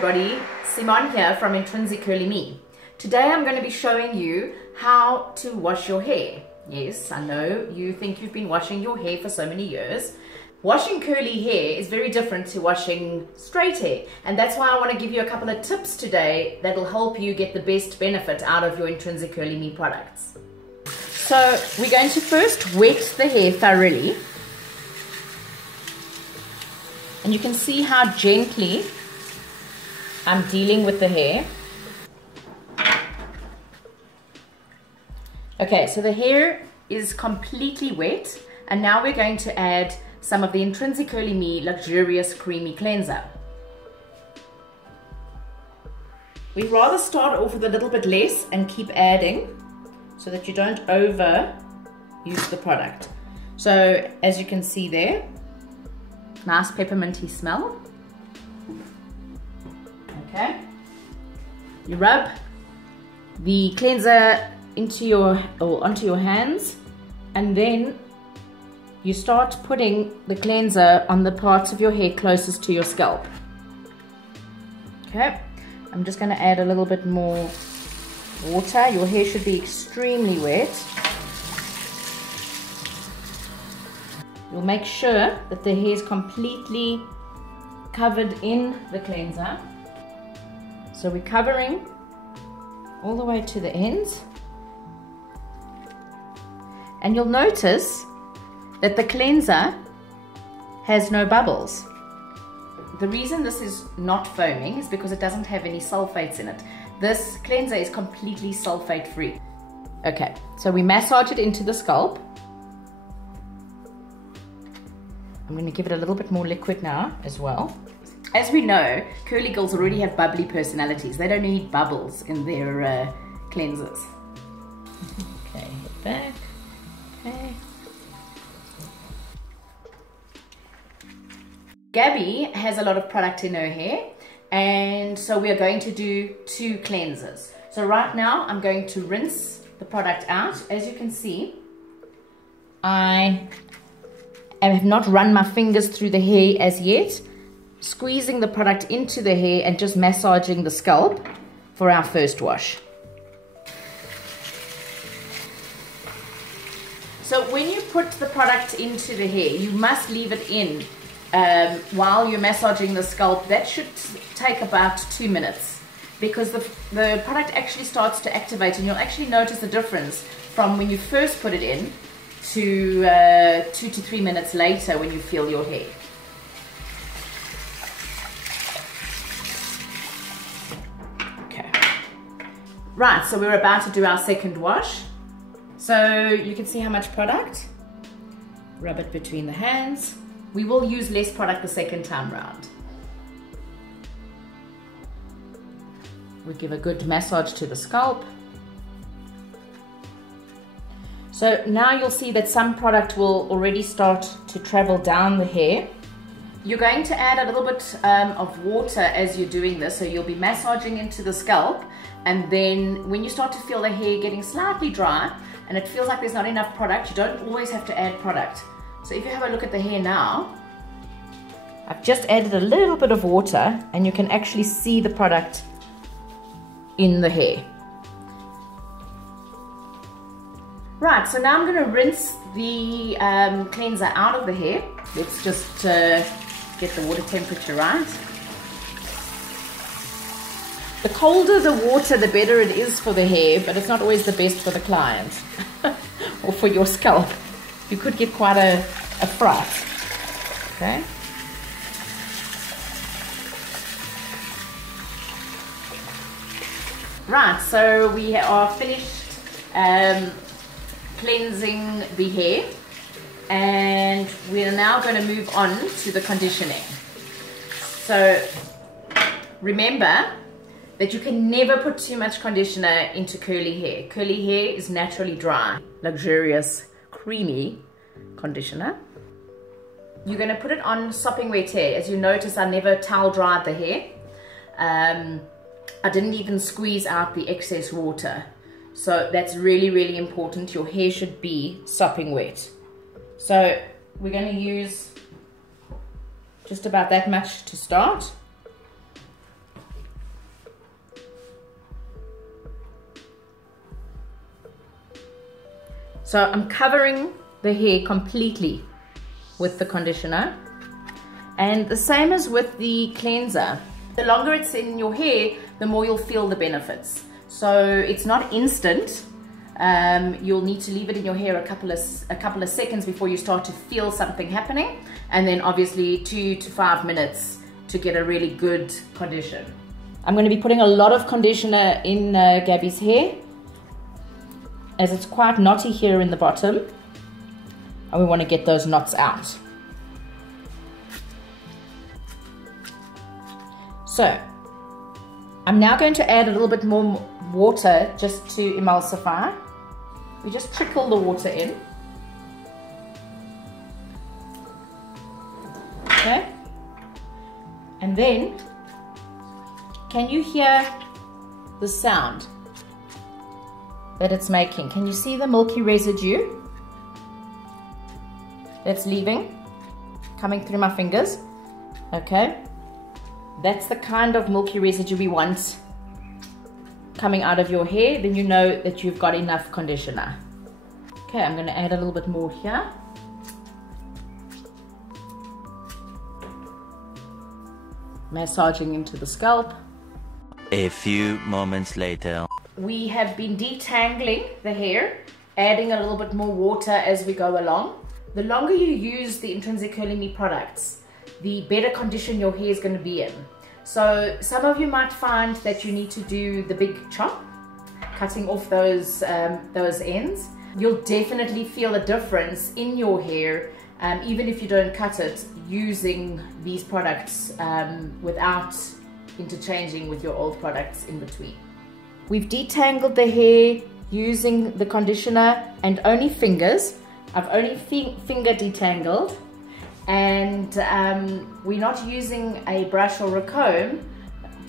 everybody, Simonne here from IntrinsiCurly Me. Today I'm going to be showing you how to wash your hair. Yes, I know you think you've been washing your hair for so many years. Washing curly hair is very different to washing straight hair, and that's why I want to give you a couple of tips today that will help you get the best benefit out of your IntrinsiCurly Me products. So we're going to first wet the hair thoroughly, and you can see how gently I'm dealing with the hair. Okay, so the hair is completely wet, and now we're going to add some of the IntrinsiCurly Me Luxurious Creamy Cleanser. We'd rather start off with a little bit less and keep adding so that you don't overuse the product. So as you can see there, nice pepperminty smell. Okay, you rub the cleanser onto your hands, and then you start putting the cleanser on the parts of your hair closest to your scalp. Okay, I'm just going to add a little bit more water. Your hair should be extremely wet. You'll make sure that the hair is completely covered in the cleanser. So we're covering all the way to the ends. And you'll notice that the cleanser has no bubbles. The reason this is not foaming is because it doesn't have any sulfates in it. This cleanser is completely sulfate free. Okay, so we massage it into the scalp. I'm going to give it a little bit more liquid now as well. As we know, curly girls already have bubbly personalities. They don't need bubbles in their cleansers. Okay, hit back. Okay. Gabby has a lot of product in her hair, and so we are going to do 2 cleansers. So right now I'm going to rinse the product out. As you can see, I have not run my fingers through the hair as yet, squeezing the product into the hair and just massaging the scalp for our first wash. So when you put the product into the hair, you must leave it in while you're massaging the scalp. That should take about 2 minutes, because the product actually starts to activate, and you'll actually notice the difference from when you first put it in to 2 to 3 minutes later when you feel your hair. Okay. Right, so we're about to do our second wash. So you can see how much product. Rub it between the hands. We will use less product the second time round. We give a good massage to the scalp. So now you'll see that some product will already start to travel down the hair. You're going to add a little bit of water as you're doing this, so you'll be massaging into the scalp, and then when you start to feel the hair getting slightly dry and it feels like there's not enough product, you don't always have to add product. So if you have a look at the hair now, I've just added a little bit of water, and you can actually see the product in the hair. Right, so now I'm going to rinse the cleanser out of the hair. Let's just get the water temperature right. The colder the water, the better it is for the hair, but it's not always the best for the client or for your scalp. You could get quite a fright. Okay. Right, so we are finished cleansing the hair, and we're now going to move on to the conditioning. So remember that you can never put too much conditioner into curly hair. Curly hair is naturally dry. Luxurious, creamy conditioner. You're going to put it on sopping wet hair. As you notice, I never towel dried the hair. I didn't even squeeze out the excess water. So that's really, really important. Your hair should be sopping wet. So we're going to use just about that much to start. So I'm covering the hair completely with the conditioner. And the same as with the cleanser. The longer it's in your hair, the more you'll feel the benefits. So it's not instant. You'll need to leave it in your hair a couple of seconds before you start to feel something happening. And then obviously 2 to 5 minutes to get a really good condition. I'm going to be putting a lot of conditioner in Gabby's hair, as it's quite knotty here in the bottom. And we want to get those knots out. So, I'm now going to add a little bit more water just to emulsify. We just trickle the water in. Okay. And then, can you hear the sound that it's making? Can you see the milky residue that's leaving, coming through my fingers? Okay. That's the kind of milky residue we want coming out of your hair. Then you know that you've got enough conditioner. Okay, I'm going to add a little bit more here. Massaging into the scalp. A few moments later. We have been detangling the hair, adding a little bit more water as we go along. The longer you use the IntrinsiCurly Me products, the better condition your hair is going to be in. So some of you might find that you need to do the big chop, cutting off those ends. You'll definitely feel a difference in your hair, even if you don't cut it, using these products without interchanging with your old products in between. We've detangled the hair using the conditioner and only fingers. I've only finger detangled. And we're not using a brush or a comb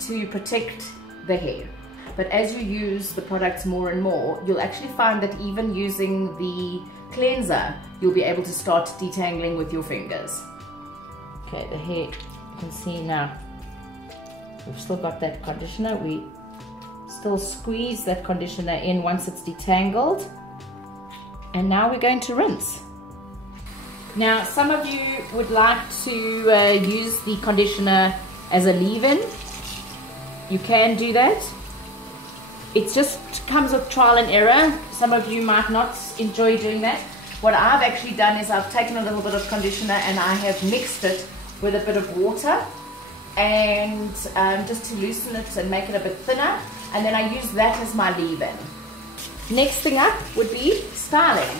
to protect the hair. But as you use the products more and more, you'll actually find that even using the cleanser, you'll be able to start detangling with your fingers. Okay, the hair, you can see now, we've still got that conditioner. We still squeeze that conditioner in once it's detangled. And now we're going to rinse. Now, some of you would like to use the conditioner as a leave-in. You can do that. It just comes with trial and error. Some of you might not enjoy doing that. What I've actually done is I've taken a little bit of conditioner and I have mixed it with a bit of water, and just to loosen it and make it a bit thinner. And then I use that as my leave-in. Next thing up would be styling.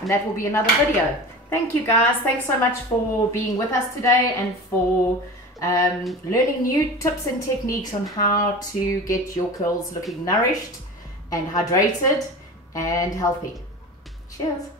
And that will be another video. Thank you guys. Thanks so much for being with us today and for learning new tips and techniques on how to get your curls looking nourished and hydrated and healthy. Cheers.